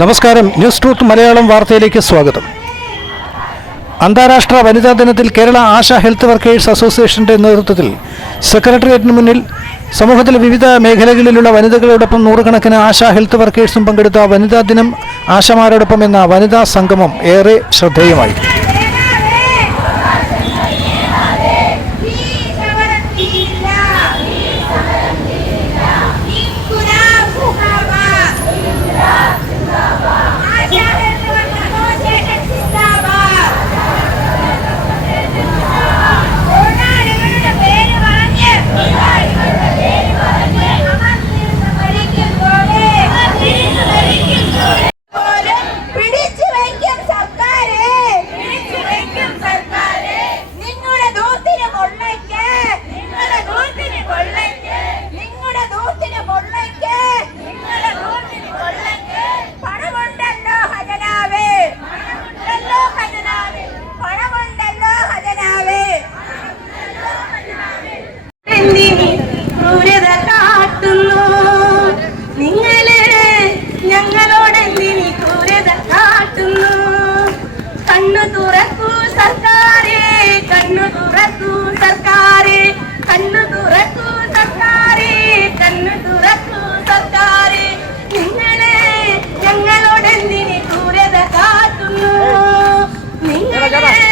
നമസ്കാരം. News truth Malayalam വാർത്തയിലേക്ക് സ്വാഗതം. അന്താരാഷ്ട്ര വനിതാ ദിനത്തിൽ കേരള ആശ ഹെൽത്ത് വർക്കേഴ്സ് അസോസിയേഷന്റെ നേതൃത്വത്തിൽ സെക്രട്ടേറിയറ്റിന് മുന്നിൽ സമൂഹത്തിലെ വിവിധ മേഖലകളിലുള്ള വനിതകളോടൊപ്പം നൂറുകണക്കിന് ആശ ഹെൽത്ത് വർക്കേഴ്സും പങ്കെടുത്ത വനിതാ ദിനം ആശമാരോടൊപ്പം എന്ന വനിതാ സംഗമം ഏറെ ശ്രദ്ധേയമായി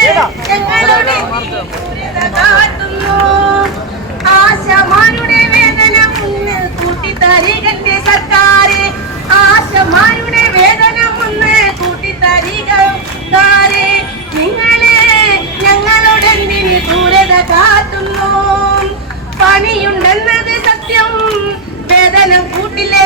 ഞങ്ങളോട് ആശമാരുടെ വേദന മുന്ന് കൂട്ടിത്തരികന്റെ സർക്കാരെ. ആശമാരുടെ വേദന പണിയുണ്ടെന്നത് സത്യം. വേദന കൂട്ടില്ലേ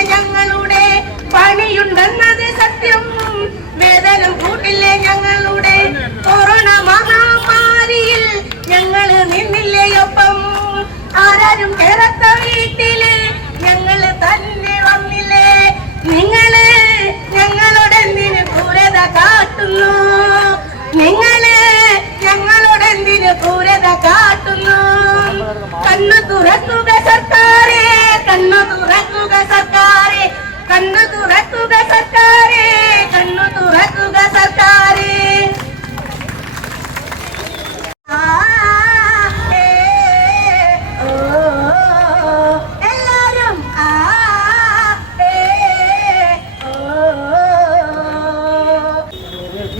നിങ്ങളെ ഞങ്ങളോടെന്തിന് ക്രൂരത കാട്ടുന്നു. കണ്ണു തുറക്കുക സർക്കാരെ കണ്ണു തുറക്കുക സർക്കാരെ. കണ്ണു തുറക്കുക സർക്കാരെ കണ്ണു തുറക്കുക സർക്കാരെ.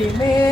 Amen.